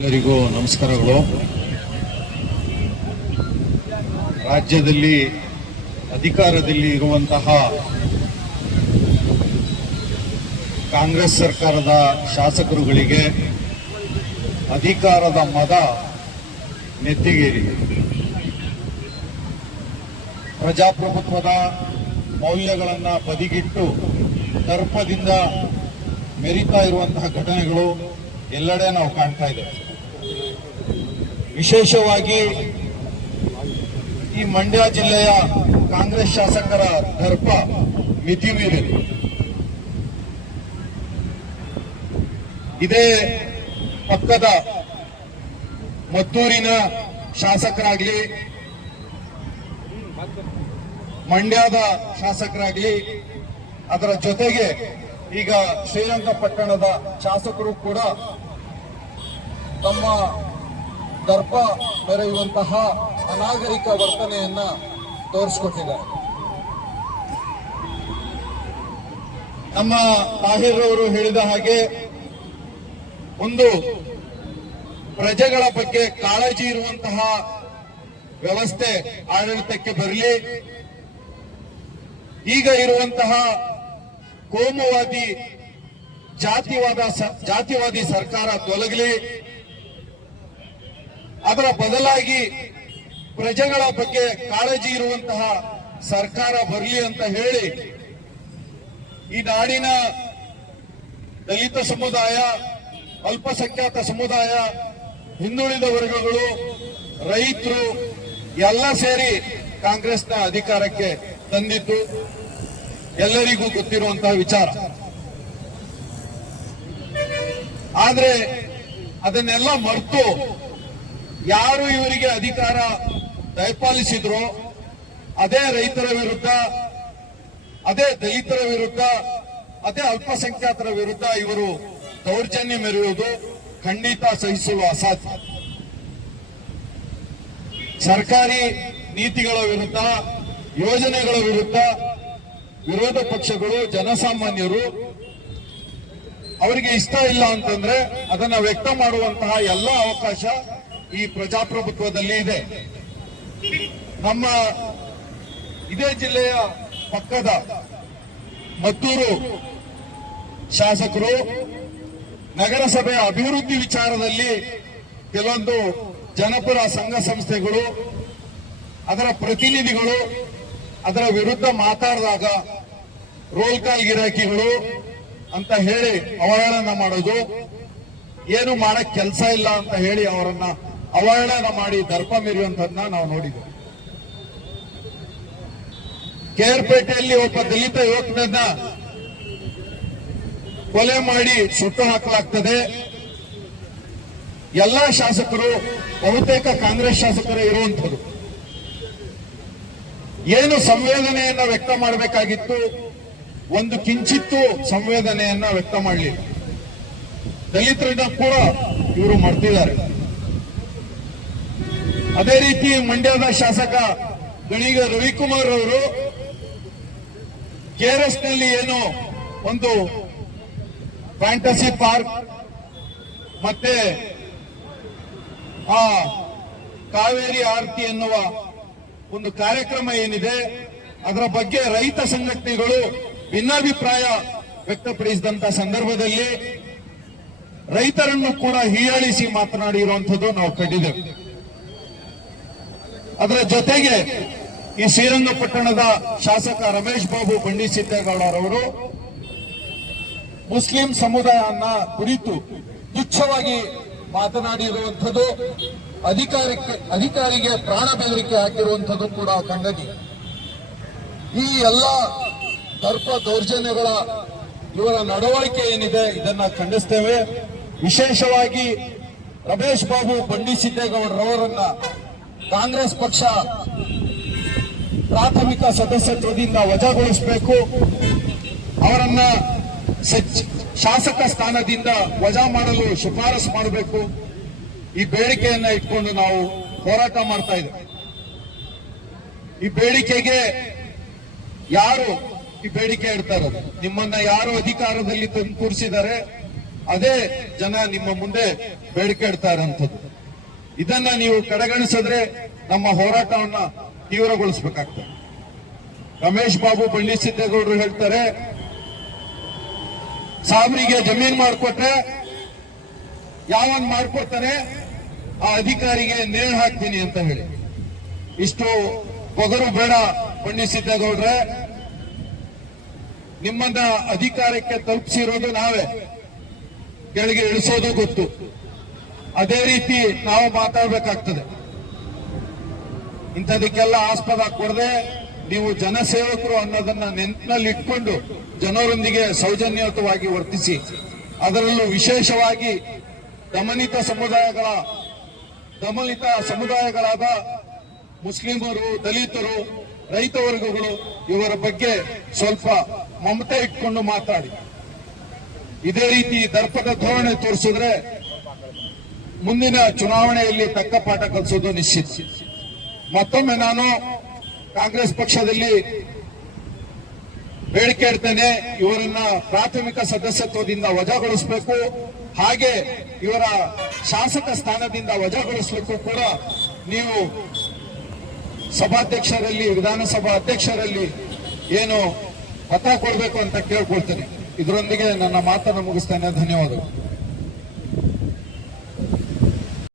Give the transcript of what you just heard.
ಎಲ್ಲರಿಗೂ ನಮಸ್ಕಾರಗಳು. ರಾಜ್ಯದಲ್ಲಿ ಅಧಿಕಾರದಲ್ಲಿ ಇರುವಂತಹ ಕಾಂಗ್ರೆಸ್ ಸರ್ಕಾರದ ಶಾಸಕರುಗಳಿಗೆ ಅಧಿಕಾರದ ಮದ ನೆತ್ತಿಗೇರಿದೆ. ಪ್ರಜಾಪ್ರಭುತ್ವದ ಮೌಲ್ಯಗಳನ್ನು ಬದಿಗಿಟ್ಟು ದರ್ಪದಿಂದ ಮೆರಿತಾ ಇರುವಂತಹ ಘಟನೆಗಳು ಎಲ್ಲೆಡೆ ನಾವು ಕಾಣ್ತಾ ಇದ್ದೇವೆ. ವಿಶೇಷವಾಗಿ ಈ ಮಂಡ್ಯ ಜಿಲ್ಲೆಯ ಕಾಂಗ್ರೆಸ್ ಶಾಸಕರ ದರ್ಪ ಮಿತಿ ಮೀರಿದೆ ಇದೇ ಪಕ್ಕದ ಮದ್ದೂರಿನ ಶಾಸಕರಾಗಲಿ, ಮಂಡ್ಯದ ಶಾಸಕರಾಗಲಿ, ಅದರ ಜೊತೆಗೆ ಈಗ ಶ್ರೀರಂಗಪಟ್ಟಣದ ಶಾಸಕರು ಕೂಡ ತಮ್ಮ ದರ್ಪ ಮೆರೆಯುವಂತಹ ಅನಾಗರಿಕ ವರ್ತನೆಯನ್ನ ತೋರಿಸ್ಕೊಟ್ಟಿದ್ದಾರೆ. ನಮ್ಮ ತಾಹಿರ್ ಅವರು ಹೇಳಿದ ಹಾಗೆ ಒಂದು ಪ್ರಜೆಗಳ ಬಗ್ಗೆ ಕಾಳಜಿ ಇರುವಂತಹ ವ್ಯವಸ್ಥೆ ಆಡಳಿತಕ್ಕೆ ಬರಲಿ. ಈಗ ಇರುವಂತಹ ಕೋಮುವಾದಿ ಜಾತಿವಾದ ಜಾತಿವಾದಿ ಸರ್ಕಾರ ತೊಲಗಲಿ. ಅದರ ಬದಲಾಗಿ ಪ್ರಜೆಗಳ ಬಗ್ಗೆ ಕಾಳಜಿ ಇರುವಂತಹ ಸರ್ಕಾರ ಬರಲಿ ಅಂತ ಹೇಳಿ ಈ ನಾಡಿನ ದಲಿತ ಸಮುದಾಯ, ಅಲ್ಪಸಂಖ್ಯಾತ ಸಮುದಾಯ, ಹಿಂದುಳಿದ ವರ್ಗಗಳು, ರೈತರು ಎಲ್ಲ ಸೇರಿ ಕಾಂಗ್ರೆಸ್ನ ಅಧಿಕಾರಕ್ಕೆ ತಂದಿದ್ದು ಎಲ್ಲರಿಗೂ ಗೊತ್ತಿರುವಂತಹ ವಿಚಾರ. ಆದ್ರೆ ಅದನ್ನೆಲ್ಲ ಮರೆತು ಯಾರು ಇವರಿಗೆ ಅಧಿಕಾರ ದಯಪಾಲಿಸಿದ್ರು, ಅದೇ ರೈತರ ವಿರುದ್ಧ, ಅದೇ ದಲಿತರ ವಿರುದ್ಧ, ಅದೇ ಅಲ್ಪಸಂಖ್ಯಾತರ ವಿರುದ್ಧ ಇವರು ದೌರ್ಜನ್ಯ ಮೆರೆಯುವುದು ಖಂಡಿತ ಸಹಿಸಲು ಅಸಾಧ್ಯ. ಸರ್ಕಾರಿ ನೀತಿಗಳ ವಿರುದ್ಧ, ಯೋಜನೆಗಳ ವಿರುದ್ಧ ವಿರೋಧ ಪಕ್ಷಗಳು, ಜನಸಾಮಾನ್ಯರು ಅವರಿಗೆ ಇಷ್ಟ ಇಲ್ಲ ಅಂತಂದ್ರೆ ಅದನ್ನ ವ್ಯಕ್ತ ಮಾಡುವಂತಹ ಎಲ್ಲ ಅವಕಾಶ ಈ ಪ್ರಜಾಪ್ರಭುತ್ವದಲ್ಲಿ ಇದೆ. ನಮ್ಮ ಇದೇ ಜಿಲ್ಲೆಯ ಪಕ್ಕದ ಮತ್ತೂರು ಶಾಸಕರು ನಗರಸಭೆಯ ಅಭಿವೃದ್ಧಿ ವಿಚಾರದಲ್ಲಿ ಕೆಲವೊಂದು ಜನಪರ ಸಂಘ ಸಂಸ್ಥೆಗಳು, ಅದರ ಪ್ರತಿನಿಧಿಗಳು, ಅದರ ವಿರುದ್ಧ ಮಾತಾಡಿದಾಗ ರೋಲ್ ಕಾಲ್ ಗಿರಾಕಿಗಳು ಅಂತ ಹೇಳಿ ಅವಹೇಳನ ಮಾಡೋದು. ಏನು ಮಾಡಕ್ ಕೆಲಸ ಇಲ್ಲ ಅಂತ ಹೇಳಿ ಅವರನ್ನ ಅವಹೇಳನ ಮಾಡಿ ದರ್ಪ ಮೆರೆಯುವಂತದನ್ನ ನಾವು ನೋಡಿದ್ದೇವೆ. ಕೇರ್ಪೇಟೆಯಲ್ಲಿ ಒಬ್ಬ ದಲಿತ ಯುವಕನನ್ನ ಕೊಲೆ ಮಾಡಿ ಸುಟ್ಟು ಹಾಕಲಾಗ್ತದೆ. ಎಲ್ಲಾ ಶಾಸಕರು, ಬಹುತೇಕ ಕಾಂಗ್ರೆಸ್ ಶಾಸಕರೇ ಇರುವಂಥದ್ದು. ಏನು ಸಂವೇದನೆಯನ್ನ ವ್ಯಕ್ತ ಮಾಡಬೇಕಾಗಿತ್ತು? ಒಂದು ಕಿಂಚಿತ್ತು ಸಂವೇದನೆಯನ್ನ ವ್ಯಕ್ತ ಮಾಡಲಿಲ್ಲ. ದಲಿತರನ್ನ ಕೂಡ ಇವರು ಮಾಡ್ತಿದ್ದಾರೆ. ಅದೇ ರೀತಿ ಮಂಡ್ಯದ ಶಾಸಕ ಗಣಿಗ ರವಿಕುಮಾರ್ ಅವರು ಕೆಆರ್ಎಸ್ನಲ್ಲಿ ಏನು ಒಂದು ಫ್ಯಾಂಟಸಿ ಪಾರ್ಕ್ ಮತ್ತೆ ಆ ಕಾವೇರಿ ಆರತಿ ಎನ್ನುವ ಒಂದು ಕಾರ್ಯಕ್ರಮ ಏನಿದೆ, ಅದರ ಬಗ್ಗೆ ರೈತ ಸಂಘಟನೆಗಳು ಭಿನ್ನಾಭಿಪ್ರಾಯ ವ್ಯಕ್ತಪಡಿಸಿದಂತ ಸಂದರ್ಭದಲ್ಲಿ ರೈತರನ್ನು ಕೂಡ ಹೀಯಾಳಿಸಿ ಮಾತನಾಡಿರುವಂಥದ್ದು ನಾವು ಕಂಡಿದ್ದೇವೆ. ಅದರ ಜೊತೆಗೆ ಈ ಶ್ರೀರಂಗಪಟ್ಟಣದ ಶಾಸಕ ರಮೇಶ್ ಬಾಬು ಬಂಡಿ ಸಿದ್ದೇಗೌಡರವರು ಮುಸ್ಲಿಂ ಸಮುದಾಯವನ್ನ ಕುರಿತು ತುಚ್ಛವಾಗಿ ಮಾತನಾಡಿರುವಂಥದ್ದು ಅಧಿಕಾರಕ್ಕೆ ಅಧಿಕಾರಿಗೆ ಪ್ರಾಣ ಬೆದರಿಕೆ ಹಾಕಿರುವಂಥದ್ದು ಕೂಡ ಸಂಗತಿ ಈ ಎಲ್ಲ ದರ್ಪ ದೌರ್ಜನ್ಯಗಳ ಇವರ ನಡವಳಿಕೆ ಏನಿದೆ ಇದನ್ನ ಖಂಡಿಸ್ತೇವೆ. ವಿಶೇಷವಾಗಿ ರಮೇಶ್ ಬಾಬು ಬಂಡಿ ಸಿದ್ದೇಗೌಡರವರನ್ನ ಕಾಂಗ್ರೆಸ್ ಪಕ್ಷ ಪ್ರಾಥಮಿಕ ಸದಸ್ಯತ್ವದಿಂದ ವಜಾಗೊಳಿಸಬೇಕು. ಅವರನ್ನ ಶಾಸಕ ಸ್ಥಾನದಿಂದ ವಜಾ ಮಾಡಲು ಶಿಫಾರಸು ಮಾಡಬೇಕು. ಈ ಬೇಡಿಕೆಯನ್ನ ಇಟ್ಕೊಂಡು ನಾವು ಹೋರಾಟ ಮಾಡ್ತಾ ಇದ್ದೇವೆ. ಈ ಬೇಡಿಕೆಗೆ ಯಾರು ಈ ಬೇಡಿಕೆ ಇಡ್ತಾ ಇರೋದು? ನಿಮ್ಮನ್ನ ಯಾರು ಅಧಿಕಾರದಲ್ಲಿ ತಂದು ಕೂರಿಸಿದ್ದಾರೆ, ಅದೇ ಜನ ನಿಮ್ಮ ಮುಂದೆ ಬೇಡಿಕೆ ಇಡ್ತಾ ಇರೋಂಥದ್ದು. ಇದನ್ನ ನೀವು ಕಡೆಗಣಿಸಿದ್ರೆ ನಮ್ಮ ಹೋರಾಟವನ್ನ ತೀವ್ರಗೊಳಿಸಬೇಕಾಗ್ತದೆ. ರಮೇಶ್ ಬಾಬು ಬಂಡಿ ಸಿದ್ದೇಗೌಡರು ಹೇಳ್ತಾರೆ, ಸಾಬ್ರಿಗೆ ಜಮೀನ್ ಮಾಡಿಕೊಟ್ರೆ ಯಾವನ್ ಮಾಡ್ಕೊಡ್ತಾನೆ ಆ ಅಧಿಕಾರಿಗೆ ನೇಣು ಹಾಕ್ತೀನಿ ಅಂತ ಹೇಳಿ. ಇಷ್ಟು ಒಗರು ಬೇಡ ಬಂಡಿ ಸಿದ್ದೇಗೌಡ್ರೆ. ನಿಮ್ಮನ್ನ ಅಧಿಕಾರಕ್ಕೆ ತಲುಪಿಸಿರೋದು ನಾವೇ. ಕೆಳಗೆ ಇಳಿಸೋದು ಗೊತ್ತು. ಅದೇ ರೀತಿ ನಾವು ಮಾತಾಡಬೇಕಾಗ್ತದೆ. ಇಂಥದಕ್ಕೆಲ್ಲ ಆಸ್ಪದ ಕೊಡದೆ ನೀವು ಜನಸೇವಕರು ಅನ್ನೋದನ್ನ ನೆನಪಿನಲ್ಲಿ ಇಟ್ಕೊಂಡು ಜನರೊಂದಿಗೆ ಸೌಜನ್ಯಯುತವಾಗಿ ವರ್ತಿಸಿ, ಅದರಲ್ಲೂ ವಿಶೇಷವಾಗಿ ದಮನಿತ ಸಮುದಾಯಗಳ, ದಮನಿತ ಸಮುದಾಯಗಳಾದ ಮುಸ್ಲಿಮರು, ದಲಿತರು ರೈತ ವರ್ಗಗಳು ಇವರ ಬಗ್ಗೆ ಸ್ವಲ್ಪ ಮಮತೆ ಇಟ್ಕೊಂಡು ಮಾತಾಡಿ. ಇದೇ ರೀತಿ ದರ್ಪದ ಧೋರಣೆ ತೋರಿಸಿದ್ರೆ ಮುಂದಿನ ಚುನಾವಣೆಯಲ್ಲಿ ತಕ್ಕ ಪಾಠ ಕಲಿಸೋದು ನಿಶ್ಚಿತ. ಮತ್ತೊಮ್ಮೆ ನಾನು ಕಾಂಗ್ರೆಸ್ ಪಕ್ಷದಲ್ಲಿ ಬೇಡಿಕೆ ಇಡ್ತೇನೆ, ಇವರನ್ನ ಪ್ರಾಥಮಿಕ ಸದಸ್ಯತ್ವದಿಂದ ವಜಾಗೊಳಿಸಬೇಕು, ಹಾಗೆ ಇವರ ಶಾಸಕ ಸ್ಥಾನದಿಂದ ವಜಾಗೊಳಿಸಬೇಕು ಕೂಡ ನೀವು ಸಭಾಧ್ಯಕ್ಷರಲ್ಲಿ, ವಿಧಾನಸಭಾ ಅಧ್ಯಕ್ಷರಲ್ಲಿ ಏನು ಮತ ಕೊಡಬೇಕು ಅಂತ ಕೇಳ್ಕೊಳ್ತೇನೆ. ಇದರೊಂದಿಗೆ ನನ್ನ ಮಾತನ್ನು ಮುಗಿಸ್ತೇನೆ. ಧನ್ಯವಾದಗಳು.